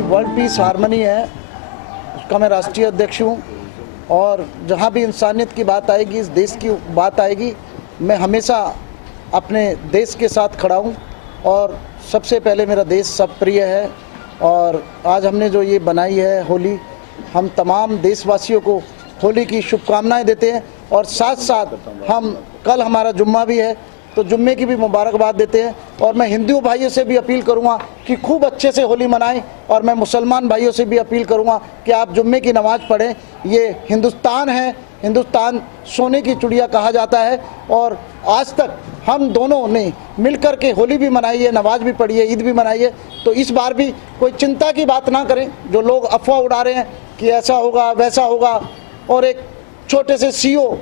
World peace harmony है, उसका मैं राष्ट्रीय अध्यक्ष हूँ और जहाँ भी इंसानियत की बात आएगी, इस देश की बात आएगी, मैं हमेशा अपने देश के साथ खड़ा हूँ और सबसे पहले मेरा देश सब प्रिय है। और आज हमने जो ये बनाई है होली, हम तमाम देशवासियों को होली की शुभकामनाएं देते हैं और साथ साथ हम कल हमारा जुम्मा भी है तो जुम्मे की भी मुबारकबाद देते हैं। और मैं हिंदू भाइयों से भी अपील करूंगा कि खूब अच्छे से होली मनाएं और मैं मुसलमान भाइयों से भी अपील करूंगा कि आप जुम्मे की नमाज़ पढ़ें। ये हिंदुस्तान है, हिंदुस्तान सोने की चिड़िया कहा जाता है और आज तक हम दोनों ने मिलकर के होली भी मनाई है, नमाज भी पढ़ी है, ईद भी मनाई है। तो इस बार भी कोई चिंता की बात ना करें। जो लोग अफवाह उड़ा रहे हैं कि ऐसा होगा वैसा होगा, और एक छोटे से सीओ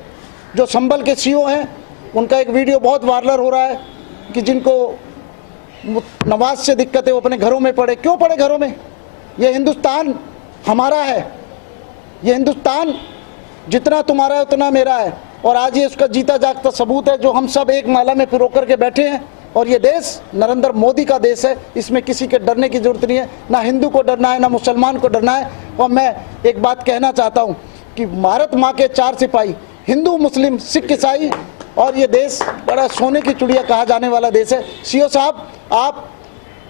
जो संभल के सीओ हैं, उनका एक वीडियो बहुत वायरल हो रहा है कि जिनको नमाज से दिक्कत है वो अपने घरों में पढ़े। क्यों पढ़े घरों में? ये हिंदुस्तान हमारा है, ये हिंदुस्तान जितना तुम्हारा है उतना मेरा है। और आज ये उसका जीता जागता सबूत है जो हम सब एक माला में पिरो कर के बैठे हैं। और ये देश नरेंद्र मोदी का देश है, इसमें किसी के डरने की जरूरत नहीं है, ना हिंदू को डरना है ना मुसलमान को डरना है। और मैं एक बात कहना चाहता हूँ कि भारत माँ के 4 सिपाही, हिंदू मुस्लिम सिख ईसाई, और ये देश बड़ा सोने की चिड़िया कहा जाने वाला देश है। सीओ साहब, आप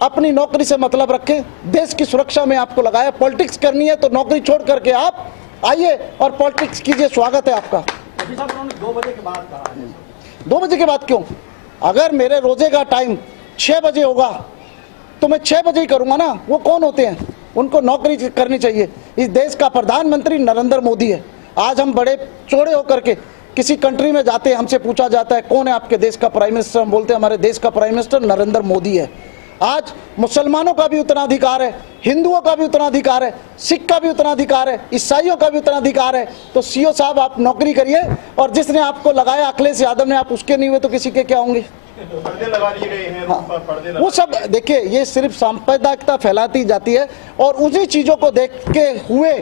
अपनी नौकरी से मतलब रखें, देश की सुरक्षा में आपको लगाया। पॉलिटिक्स करनी है तो नौकरी छोड़ करके आप आइए और पॉलिटिक्स कीजिए, स्वागत है आपका। 2 बजे के बाद कहा है। 2 बजे के बाद क्यों? अगर मेरे रोजे का टाइम 6 बजे होगा तो मैं 6 बजे ही करूंगा ना। वो कौन होते हैं? उनको नौकरी करनी चाहिए। इस देश का प्रधानमंत्री नरेंद्र मोदी है। आज हम बड़े चौड़े होकर के किसी कंट्री में जाते हैं, हमसे पूछा जाता है कौन है आपके देश का प्राइम मिनिस्टर, हम बोलते हैं हमारे देश का प्राइम मिनिस्टर नरेंद्र मोदी है। आज मुसलमानों का भी उतना अधिकार है, हिंदुओं का भी उतना अधिकार है, सिख का भी उतना अधिकार है, ईसाइयों का भी उतना अधिकार है। तो सीओ साहब आप नौकरी करिए, और जिसने आपको लगाया अखिलेश यादव ने, आप उसके नहीं हुए तो किसी के क्या होंगे? पर्दे लगा दिए गए हैं, हाँ, पर्दे वो सब देखिए, ये सिर्फ सांप्रदायिकता फैलाती जाती है। और उसी चीज़ों को देख के हुए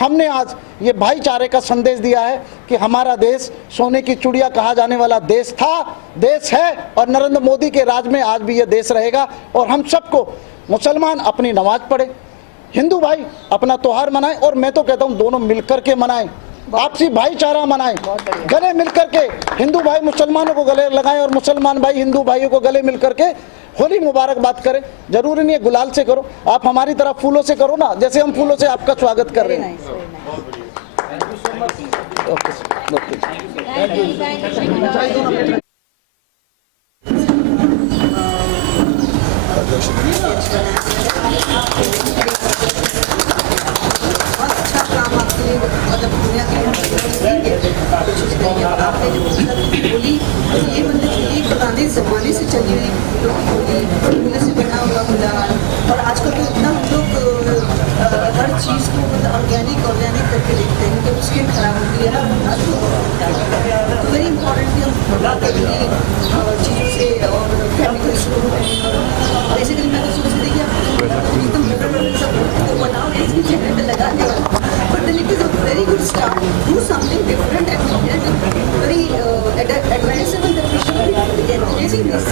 हमने आज ये भाईचारे का संदेश दिया है कि हमारा देश सोने की चिड़िया कहा जाने वाला देश था, देश है, और नरेंद्र मोदी के राज में आज भी ये देश रहेगा। और हम सबको, मुसलमान अपनी नमाज पढ़े, हिंदू भाई अपना त्योहार मनाएं, और मैं तो कहता हूँ दोनों मिलकर के मनाएं, आपसी भाईचारा मनाएं, गले मिलकर के हिंदू भाई मुसलमानों को गले लगाएं और मुसलमान भाई हिंदू भाइयों को गले मिलकर के होली मुबारकबाद करें। जरूरी नहीं है गुलाल से करो, आप हमारी तरह फूलों से करो ना, जैसे हम फूलों से आपका स्वागत कर रहे हैं। मतलब दुनिया के कोशिश करिए। आपने जो होली, ये मतलब ये पुराने ज़माने से चली हुई होली से बना हुआ गुलाल, और आजकल तो इतना हम लोग हर चीज़ को मतलब ऑर्गेनिक करके देखते हैं कि स्किन खराब होती है ना, तो वेरी इंपॉर्टेंट कि हम चीज़ों से और केमिकल्स को, और ऐसे करीब मैं तो सुबह से देखिए एकदम सब बनाओ इसकी चेहरे पर लगाने वाला। But then it is a very good start. Do something different and very advanceable that we should be encouraging this.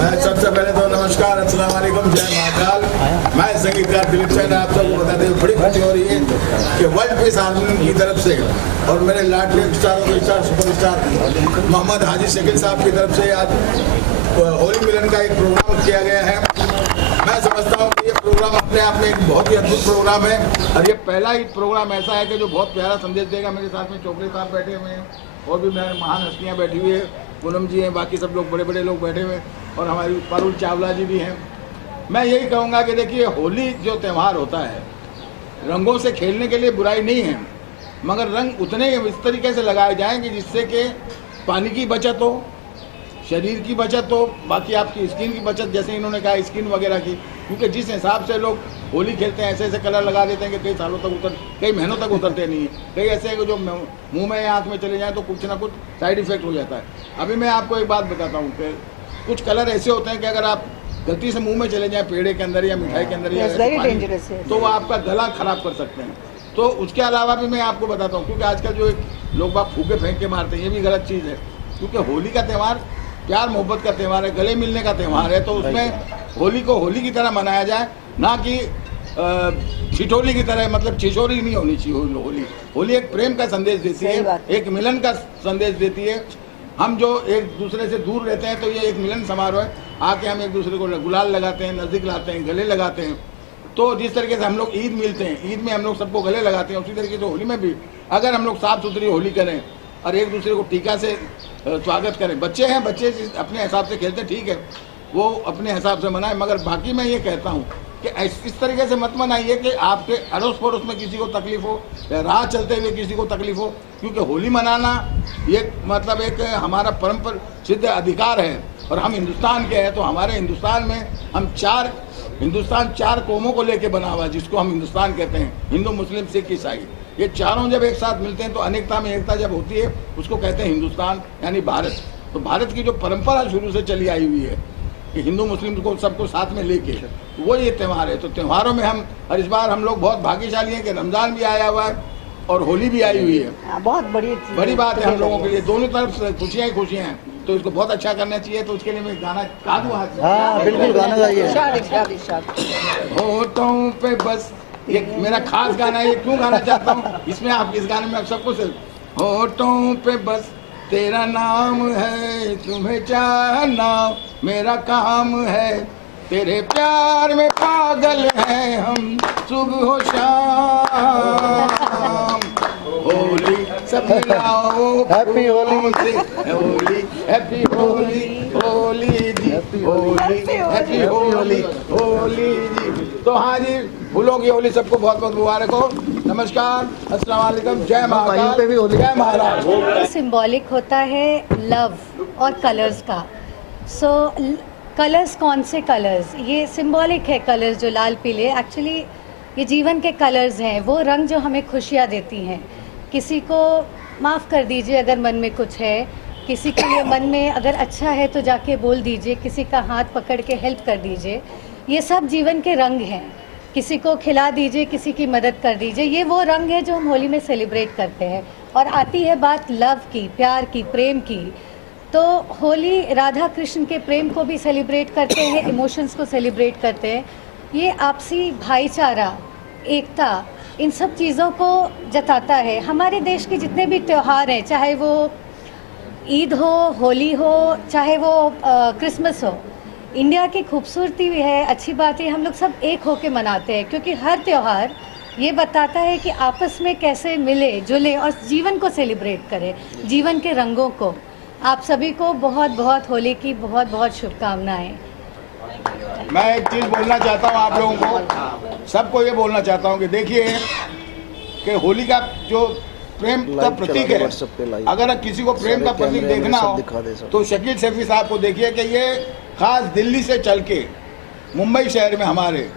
मैं सबसे पहले तो नमस्कार, अस्सलाम वालेकुम, जय महाकाल। मैं संगीतकार दिलीप सैन आप सबको बताते हुए बड़ी खुशी हो रही है कि वर्ल्ड पीस हारमनी की तरफ से और मेरे लाडले स्टारों के स्टार सुपरस्टार मोहम्मद हाजी शकील साहब की तरफ से आज होली मिलन का एक प्रोग्राम किया गया है। मैं समझता हूँ कि ये प्रोग्राम अपने आप में एक बहुत ही अद्भुत प्रोग्राम है, और ये पहला ही प्रोग्राम ऐसा है कि जो बहुत प्यारा संदेश देगा। मेरे साथ में चोपड़े साहब बैठे हुए हैं और भी मेरे महान हस्तियाँ बैठी हुई है, पूनम जी हैं, बाकी सब लोग बड़े बड़े लोग बैठे हुए हैं, और हमारी पारुल चावला जी भी हैं। मैं यही कहूँगा कि देखिए, होली जो त्यौहार होता है, रंगों से खेलने के लिए बुराई नहीं है, मगर रंग उतने इस तरीके से लगाए जाएँ कि जिससे कि पानी की बचत हो, शरीर की बचत हो, बाकी आपकी स्किन की बचत, जैसे इन्होंने कहा स्किन वगैरह की। क्योंकि जिस हिसाब से लोग होली खेलते हैं, ऐसे ऐसे कलर लगा देते हैं कि कई सालों तक कई महीनों तक उतरते नहीं हैं। कई ऐसे हैं कि जो मुंह में या आँख में चले जाएँ तो कुछ ना कुछ साइड इफेक्ट हो जाता है। अभी मैं आपको एक बात बताता हूँ कि कुछ कलर ऐसे होते हैं कि अगर आप गलती से मुँह में चले जाएँ पेड़े के अंदर या मिठाई के अंदर, या तो वो आपका गला खराब कर सकते हैं। तो उसके अलावा भी मैं आपको बताता हूँ, क्योंकि आजकल जो लोग बाग फूके फेंक के मारते हैं, ये भी गलत चीज़ है। क्योंकि होली का त्यौहार प्यार मोहब्बत का त्यौहार है, गले मिलने का त्यौहार है। तो उसमें होली को होली की तरह मनाया जाए, ना कि छिछोली की तरह, मतलब छिछोली नहीं होनी चाहिए। होली होली एक प्रेम का संदेश देती है, एक मिलन का संदेश देती है। हम जो एक दूसरे से दूर रहते हैं तो ये एक मिलन समारोह है, आके हम एक दूसरे को गुलाल लगाते हैं, नज़दीक लाते हैं, गले लगाते हैं। तो जिस तरीके से हम लोग ईद मिलते हैं, ईद में हम लोग सबको गले लगाते हैं, उसी तरीके से होली में भी अगर हम लोग साफ़ सुथरी होली करें और एक दूसरे को टीका से स्वागत करें। बच्चे हैं, बच्चे अपने हिसाब से खेलते, ठीक है, वो अपने हिसाब से मनाएं, मगर बाकी मैं ये कहता हूँ कि इस तरीके से मत मनाइए कि आपके अड़ोस पड़ोस में किसी को तकलीफ हो या राह चलते हुए किसी को तकलीफ हो, क्योंकि होली मनाना ये मतलब एक हमारा परंपरा सिद्ध अधिकार है। और हम हिंदुस्तान के हैं, तो हमारे हिंदुस्तान में हिंदुस्तान चार कौमों को लेके बना हुआ है, जिसको हम हिंदुस्तान कहते हैं, हिंदू मुस्लिम सिख ईसाई। ये चारों जब एक साथ मिलते हैं तो अनेकता में एकता जब होती है, उसको कहते हैं हिंदुस्तान यानी भारत। तो भारत की जो परंपरा शुरू से चली आई हुई है कि हिंदू मुस्लिम को सबको साथ में लेके, वो ये त्यौहार है। तो त्योहारों में हम, और इस बार हम लोग बहुत भाग्यशाली हैं कि रमज़ान भी आया हुआ है और होली भी आई हुई है। बहुत बड़ी बात है हम लोगों के लिए, दोनों तरफ से खुशियाँ ही खुशियाँ हैं। तो इसको बहुत अच्छा करना चाहिए। तो उसके लिए मैं गाना गा दूँ आज? हाँ बिल्कुल, गाना गाइए। होठों पे बस, ये मेरा खास गाना है, ये क्यों गाना चाहता हूँ, इसमें आप इस गाने में आप सबको से होठों पे बस तेरा नाम है, तुम्हें चाहना मेरा काम है, तेरे प्यार में पागल हैं हम सुबह हो शाम। होली सब मिलाओ, हैप्पी होली, होली हैप्पी होली, होली जी होली हैप्पी होली, होली जी। तो हाँ जी, फूलों की होली सबको बहुत बहुत मुबारक हो। नमस्कार, अस्सलाम वालेकुम, जय महाकाल, जय महाराज। सिंबॉलिक होता है लव और कलर्स का। सो कलर्स, कौन से कलर्स, ये सिंबॉलिक है कलर्स जो लाल पीले, एक्चुअली ये जीवन के कलर्स हैं, वो रंग जो हमें खुशियाँ देती हैं। किसी को माफ़ कर दीजिए अगर मन में कुछ है, किसी के लिए मन में अगर अच्छा है तो जाके बोल दीजिए, किसी का हाथ पकड़ के हेल्प कर दीजिए, ये सब जीवन के रंग हैं। किसी को खिला दीजिए, किसी की मदद कर दीजिए, ये वो रंग है जो हम होली में सेलिब्रेट करते हैं। और आती है बात लव की, प्यार की, प्रेम की, तो होली राधा कृष्ण के प्रेम को भी सेलिब्रेट करते हैं, इमोशंस को सेलिब्रेट करते हैं। ये आपसी भाईचारा, एकता, इन सब चीज़ों को जताता है। हमारे देश के जितने भी त्यौहार हैं, चाहे वो ईद हो, होली हो, चाहे वो क्रिसमस हो, इंडिया की खूबसूरती भी है, अच्छी बात है, हम लोग सब एक होके मनाते हैं, क्योंकि हर त्यौहार ये बताता है कि आपस में कैसे मिले जुले और जीवन को सेलिब्रेट करें, जीवन के रंगों को। आप सभी को बहुत बहुत होली की बहुत बहुत शुभकामनाएं। मैं एक चीज़ बोलना चाहता हूँ आप लोगों को, सबको ये बोलना चाहता हूँ कि देखिए कि होली का जो प्रेम का प्रतीक है, अगर किसी को प्रेम का प्रतीक देखना हो तो शकील शफी साहब को देखिए कि ये खास दिल्ली से चल के मुंबई शहर में हमारे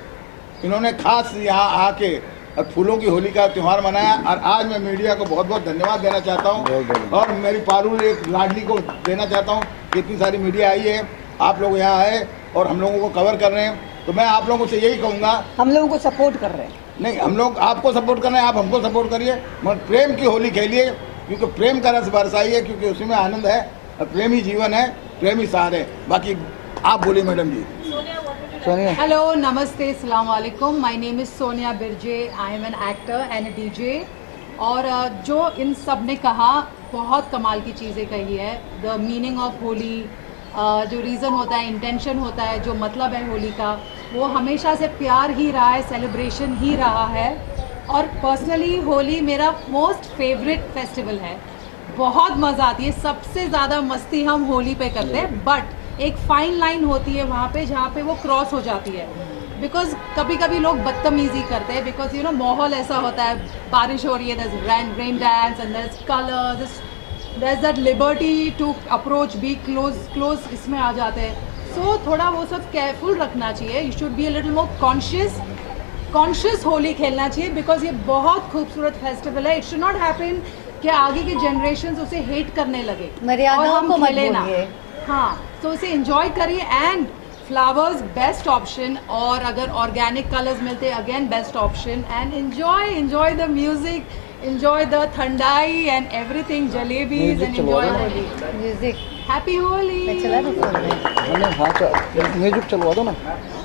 इन्होंने खास यहाँ आके और फूलों की होली का त्यौहार मनाया। और आज मैं मीडिया को बहुत बहुत धन्यवाद देना चाहता हूँ, और मेरी पारुल एक लाडली को देना चाहता हूँ कि इतनी सारी मीडिया आई है, आप लोग यहाँ आए और हम लोगों को कवर कर रहे हैं। तो मैं आप लोगों से यही कहूँगा, हम लोगों को सपोर्ट कर रहे हैं। नहीं, हम लोग आपको सपोर्ट कर रहे हैं, आप हमको सपोर्ट करिए, मगर प्रेम की होली खेलिए, क्योंकि प्रेम का रस बरसाइए, क्योंकि उसी में आनंद है। और प्रेम ही जीवन है, प्रेम ही सार है। बाकी आप बोलिए madam ji. Hello, Namaste, Assalamu alaikum. My name is Sonia Birje. I am an actor and a DJ. और जो इन सब ने कहा, बहुत कमाल की चीज़ें कही है। The meaning of होली, जो रीज़न होता है, इंटेंशन होता है, जो मतलब है होली का, वो हमेशा से प्यार ही रहा है, सेलिब्रेशन ही रहा है। और पर्सनली होली मेरा मोस्ट फेवरेट फेस्टिवल है। बहुत मज़ा आती है, सबसे ज़्यादा मस्ती हम होली पे करते हैं, बट एक फाइन लाइन होती है वहाँ पे जहाँ पे वो क्रॉस हो जाती है। बिकॉज कभी कभी लोग बदतमीज़ी करते हैं, बिकॉज यू नो माहौल ऐसा होता है, बारिश हो रही है, there's rain dance and there's color, there's that liberty to approach, be close इसमें आ जाते हैं। So थोड़ा वो सब केयरफुल रखना चाहिए। You should be a little more conscious Holi खेलना चाहिए, बिकॉज ये बहुत खूबसूरत फेस्टिवल है। It should not happen कि आगे के जनरेशन उसे हेट करने लगे, मर्यादाओं को मत भूलिए। हाँ, तो उसे एंजॉय करिए। एंड फ्लावर्स बेस्ट ऑप्शन, और अगर ऑर्गेनिक कलर्स मिलते हैं again best option. And enjoy the music, enjoy the thandai and everything, jalebis, and enjoy Holi music. Happy Holi. मैं चला दूँ फोन में? मैंने हाँ म्यूजिक चलवा दो ना,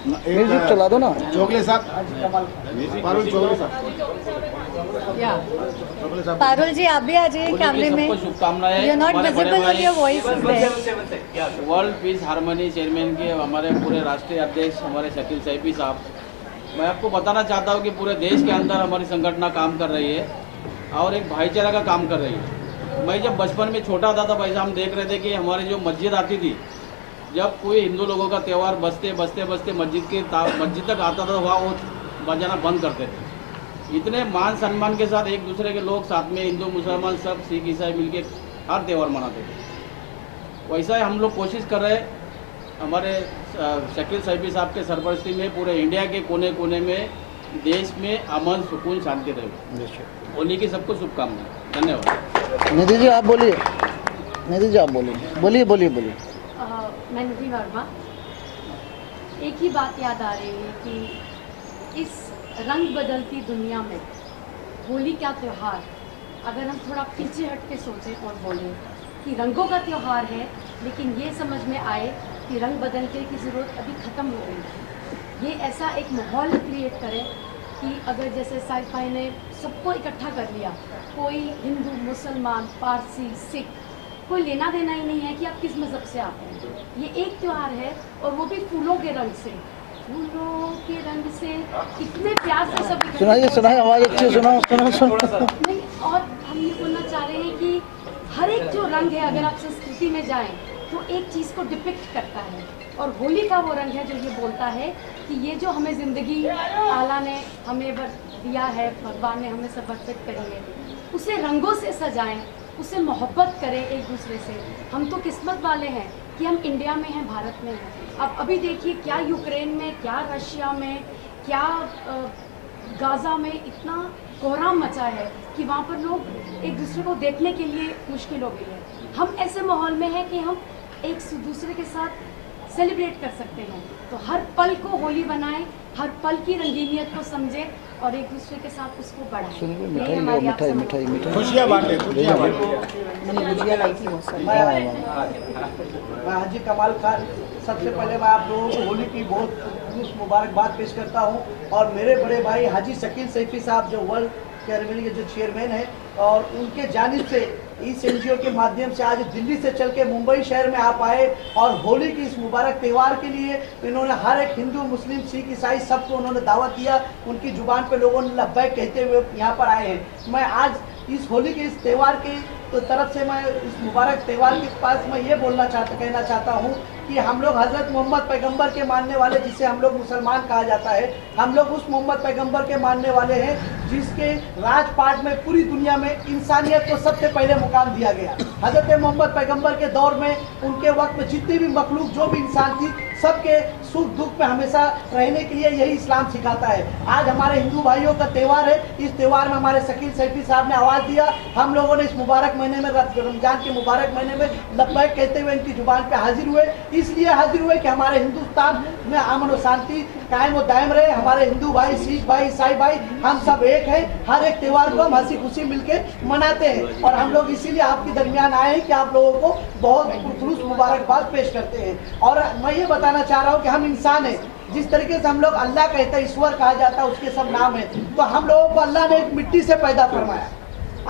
म्यूजिक चला दो ना। चोगले साहब, पारुल चोगले साहब, या पारुल जी आप भी आ जाइए कैमरे में। शुभकामनाएं। यू आर नॉट हमारे बड़े विजिबल भाई your voice is there. World peace harmony chairman के हमारे पूरे राष्ट्रीय अध्यक्ष हमारे शकील सैफी साहब, मैं आपको बताना चाहता हूँ कि पूरे देश के अंदर हमारी संगठन काम कर रही है और एक भाईचारा का काम कर रही है। मैं जब बचपन में छोटा था तब ऐसा हम देख रहे थे कि हमारी जो मस्जिद आती थी, जब कोई हिंदू लोगों का त्यौहार बजते मस्जिद तक आता था वहाँ वो बजाना बंद करते थे। इतने मान सम्मान के साथ एक दूसरे के लोग साथ में हिंदू मुसलमान सब सिख ईसाई मिलके हर त्यौहार मनाते थे। वैसा ही हम लोग कोशिश कर रहे हैं हमारे शकील सैफी साहब के सरपरस्ती में पूरे इंडिया के कोने कोने में देश में अमन सुकून शांति रहे। होली की सबको शुभकामनाएं। धन्यवाद। निधि जी आप बोलिए, निधि जी आप बोलिए, बोलिए बोलिए बोलिए। मैं निधि वर्मा। एक ही बात याद आ रही है कि इस रंग बदलती दुनिया में होली का त्यौहार, अगर हम थोड़ा पीछे हट के सोचें और बोलें कि रंगों का त्यौहार है, लेकिन ये समझ में आए कि रंग बदलने की ज़रूरत अभी ख़त्म हो गई है। ये ऐसा एक माहौल क्रिएट करे कि अगर जैसे साइफाई ने सबको इकट्ठा कर लिया, कोई हिंदू मुसलमान पारसी सिख कोई लेना देना ही नहीं है कि आप किस मज़हब से आते हैं। ये एक त्यौहार है और वो भी फूलों के रंग से, फूलों के रंग से कितने प्यार से सब इकट्ठे सुनाइए सुनाइए, आवाज़ अच्छी है, सुनाओ सुनाओ सुनाओ। नहीं, और हम ये बोलना चाह रहे हैं कि हर एक जो रंग है, अगर आप संस्कृति में जाएं तो एक चीज़ को डिपिक्ट करता है, और होली का वो रंग है जो ये बोलता है कि ये जो हमें ज़िंदगी आला ने हमें दिया है, भगवान ने हमें समर्पित करी है, उसे रंगों से सजाएं, उसे मोहब्बत करें एक दूसरे से। हम तो किस्मत वाले हैं कि हम इंडिया में हैं, भारत में हैं। अब अभी देखिए क्या यूक्रेन में, क्या रशिया में, क्या गाज़ा में इतना कोहराम मचा है कि वहाँ पर लोग एक दूसरे को देखने के लिए मुश्किल हो गई है। हम ऐसे माहौल में हैं कि हम एक दूसरे के साथ सेलिब्रेट कर सकते हैं। तो हर पल को होली बनाएं, हर पल की रंगीनियत को समझें और एक दूसरे के साथ उसको बढ़ाएं। सुनिए, यही मिठाई लो, हमारी आपसे मिठाई मुलाकात। मिठाई मिठाई। खुशियाँ बांटे, खुशियाँ बांटे। मैं हाजी कमाल खान, सबसे पहले मैं आप लोगों को होली की बहुत खुश मुबारकबाद पेश करता हूं। और मेरे बड़े भाई हाजी शकील सैफी साहब जो वर्ल्ड कैरमेल के जो चेयरमैन हैं, और उनके जानिब से इस एनजीओ के माध्यम से आज दिल्ली से चल के मुंबई शहर में आप आए और होली की इस मुबारक त्यौहार के लिए इन्होंने हर एक हिंदू मुस्लिम सिख ईसाई सबको उन्होंने दावत दिया। उनकी जुबान पे लोगों ने लब्बैक कहते हुए यहाँ पर आए हैं। मैं आज इस होली के इस त्यौहार की तो तरफ से मैं इस मुबारक त्यौहार के पास मैं ये कहना चाहता हूँ कि हम लोग हज़रत मोहम्मद पैगंबर के मानने वाले, जिसे हम लोग मुसलमान कहा जाता है, हम लोग उस मोहम्मद पैगंबर के मानने वाले हैं जिसके राजपाट में पूरी दुनिया में इंसानियत को सबसे पहले मुकाम दिया गया। हज़रत मोहम्मद पैगंबर के दौर में, उनके वक्त में जितनी भी मखलूक जो भी इंसान थी, सबके सुख दुख में हमेशा रहने के लिए यही इस्लाम सिखाता है। आज हमारे हिंदू भाइयों का त्यौहार है। इस त्यौहार में हमारे शकील सैफी साहब ने आवाज़ दिया। हम लोगों ने इस मुबारक महीने में, रमजान के मुबारक महीने में लब्बैक कहते हुए इनकी जुबान पे हाजिर हुए। इसलिए हाजिर हुए कि हमारे हिंदुस्तान में अमन और शांति कायम और दायम रहे। हमारे हिंदू भाई, सिख भाई, ईसाई भाई, हम सब एक हैं। हर एक त्यौहार को हम हंसी खुशी मिलके मनाते हैं और हम लोग इसीलिए आपके दरमियान आए हैं कि आप लोगों को बहुत खुलूस मुबारकबाद पेश करते हैं। और मैं ये बताना चाह रहा हूँ कि हम इंसान हैं। जिस तरीके से हम लोग अल्लाह कहते हैं, ईश्वर कहा जाता है, उसके सब नाम है, तो हम लोगों को अल्लाह ने एक मिट्टी से पैदा फरमाया।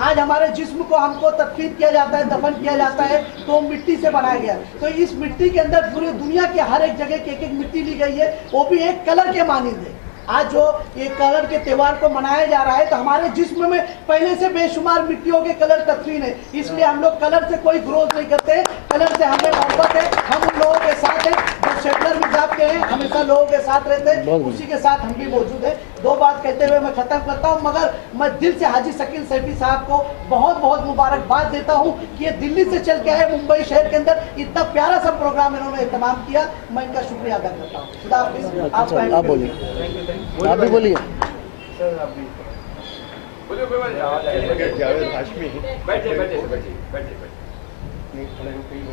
आज हमारे जिस्म को हमको तदफीन किया जाता है, दफन किया जाता है, तो मिट्टी से बनाया गया। तो इस मिट्टी के अंदर पूरी दुनिया के हर एक जगह की एक मिट्टी ली गई है, वो भी एक कलर के मानिंद है। आज जो ये कलर के त्यौहार को मनाया जा रहा है, तो हमारे जिस्म में पहले से बेशुमार मिट्टियों के कलर तदफीन है। इसलिए हम लोग कलर से कोई ग्रोथ नहीं करते, कलर से हमें मोहब्बत है। हम उन लोगों के साथ हैं जो सेकुलर मिजाज के हैं, हमेशा लोगों के साथ रहते हैं, उसी के साथ हम भी मौजूद हैं। दो बात कहते हुए मैं खत्म करता हूं, मगर मैं दिल से हाजी शकील सैफी साहब को बहुत बहुत मुबारकबाद देता हूं कि ये दिल्ली से चल के आए, मुंबई शहर के अंदर इतना प्यारा सा प्रोग्राम इन्होंने एहतमाम किया। मैं इनका शुक्रिया अदा करता हूँ। खुदा हाफिज़। आप बोलिए, आप भी बोलिए।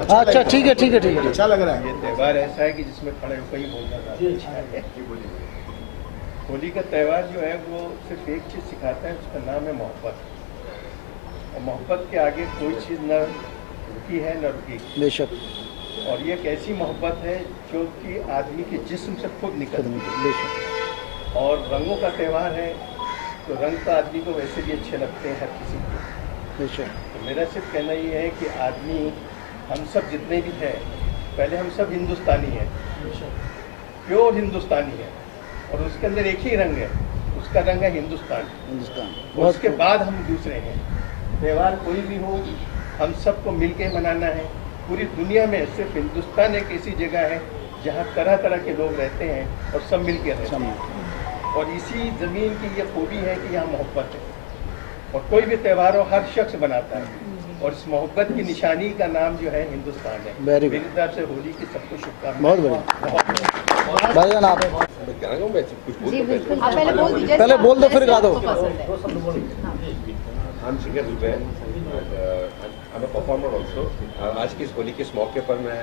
अच्छा ठीक है ठीक है ठीक है। अच्छा लग रहा है। ये त्यौहार ऐसा है कि जिसमें खड़े होकर ही बोलना अच्छा है। होली का त्यौहार जो है वो सिर्फ एक चीज़ सिखाता है, उसका नाम है मोहब्बत। और मोहब्बत के आगे कोई चीज़ न रुकी है न रुकी। बेशक और ये एक ऐसी मोहब्बत है जो कि आदमी के जिस्म से खुद निकलती है। बेशक और रंगों का त्यौहार है तो रंग तो आदमी को वैसे भी अच्छे लगते हैं हर किसी को। बेशक तो मेरा सिर्फ कहना ये है कि आदमी, हम सब जितने भी हैं, पहले हम सब हिंदुस्तानी हैं, प्योर हिंदुस्तानी है, और उसके अंदर एक ही रंग है, उसका रंग है हिंदुस्तान। हिंदुस्तान और उसके बाद हम दूसरे हैं। त्यौहार कोई भी हो, हम सबको मिल के मनाना है। पूरी दुनिया में सिर्फ हिंदुस्तान एक ऐसी जगह है जहाँ तरह तरह के लोग रहते हैं और सब मिल के रहते हैं। और इसी ज़मीन की ये खूबी है कि यहाँ मोहब्बत है, और कोई भी त्यौहार हो हर शख्स बनाता है, और इस मोहब्बत की निशानी का नाम जो है हिंदुस्तान है। Very good. मेरी तरफ से होली की सबको शुभकामनाएं। बहुत बढ़िया। भाईजान आप जी बिल्कुल आप पहले बोल दीजिए, पहले बोल दो, फिर गा दो। आपको पसंद है। I'm singer Zubair and I'm a performer also. आज की इस होली के इस मौके पर मैं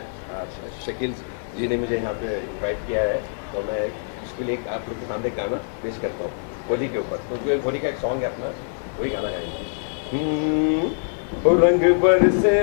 शकील जी ने मुझे यहाँ पे इनवाइट किया है, तो मैं इसके लिए आप लोग के सामने गाना पेश करता हूँ होली के ऊपर। तो जो होली का एक सॉन्ग है अपना, वही गाना गाएंगे। रंग बरसे